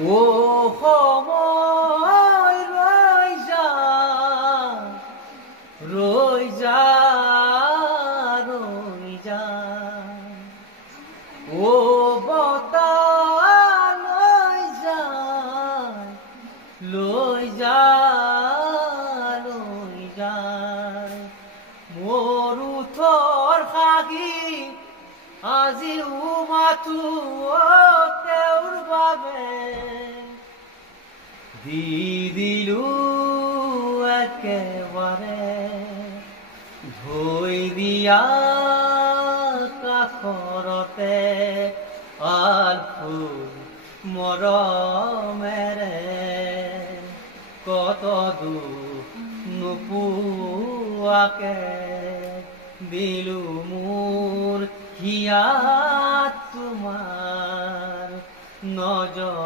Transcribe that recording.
ও সময় ৰই যা ও বতাহ লৈ যায় মোৰ ওঠৰ সাগি আজিও মাথো তেওঁৰ বাবে দি দিলো একেবাৰে ধৈ দিয়া কাষৰতে আলফুল মৰমেৰে কত দুখ নোপোৱাকে দিলো মোৰ হিয়াত তোমাৰ নজৰ